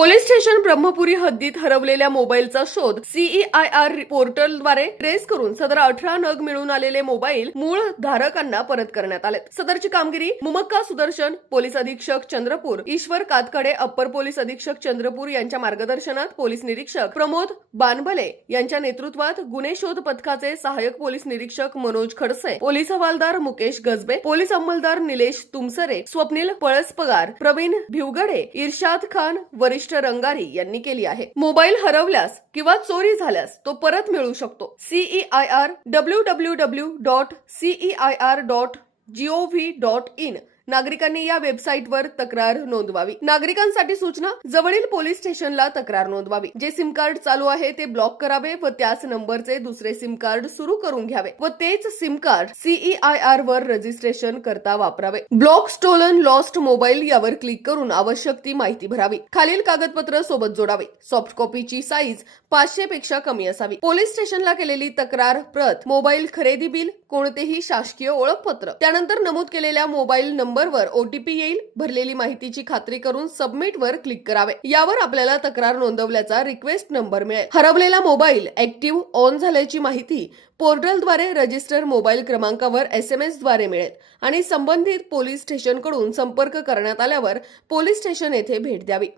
Police station Brahmpuri हद्दीत हरवलेल्या मोबाईलचा शोध CEIR पोर्टलद्वारे ट्रेस करून सदर 18 नग मिळून आलेले मोबाईल मूळ धारकांना परत करण्यात आले। सदरची कामगिरी मुमक्का सुदर्शन, पोलीस अधीक्षक चंद्रपूर, ईश्वर कातकडे, अप्पर पोलीस अधीक्षक चंद्रपूर यांच्या मार्गदर्शनात पोलीस निरीक्षक प्रमोद बानबले यांच्या नेतृत्वात गुन्हे शोध पथकाचे सहाय्यक पोलीस निरीक्षक मनोज खडसे, पोलीस हवालदार मुकेश गजबे, पोलीस अंमलदार निलेश तुमसरे, स्वप्नील पळसपगार, प्रवीण भिवगडे, इर्शाद खान, वरिष्ठ रंगारी यांनी केली आहे। मोबाईल हरवल्यास किंवा चोरी झाल्यास तो परत मिळू शकतो। CEIR www.ceir.gov.in नागरिकांनी या वेबसाईटवर तक्रार नोंदवावी। नागरिकांसाठी सूचना, जवळील पोलीस स्टेशनला तक्रार नोंदवावी। जे सिम कार्ड चालू आहे ते ब्लॉक करावे व त्याच नंबरचे दुसरे सिम कार्ड सुरू करून घ्यावे व तेच सिम कार्ड CEIR वर रजिस्ट्रेशन करता वापरावे। ब्लॉक स्टोलन लॉस्ट मोबाईल यावर क्लिक करून आवश्यक ती माहिती भरावी। खालील कागदपत्र सोबत जोडावे। सॉफ्ट कॉपीची साईज 500 पेक्षा कमी असावी। पोलीस स्टेशनला केलेली तक्रार प्रत, मोबाईल खरेदी बिल, कोणतेही शासकीय ओळखपत्र, त्यानंतर नमूद केलेल्या मोबाईल नंबरवर OTP येईल। भरलेली माहितीची खात्री करून सबमिट वर क्लिक करावे। यावर आपल्याला तक्रार नोंदवल्याचा रिक्वेस्ट नंबर मिळेल। हरवलेला मोबाईल ऍक्टिव्ह ऑन झाल्याची माहिती पोर्टलद्वारे रजिस्टर मोबाईल क्रमांकावर SMS द्वारे मिळेल आणि संबंधित पोलीस स्टेशनकडून संपर्क करण्यात आल्यावर पोलीस स्टेशन येथे भेट द्यावी।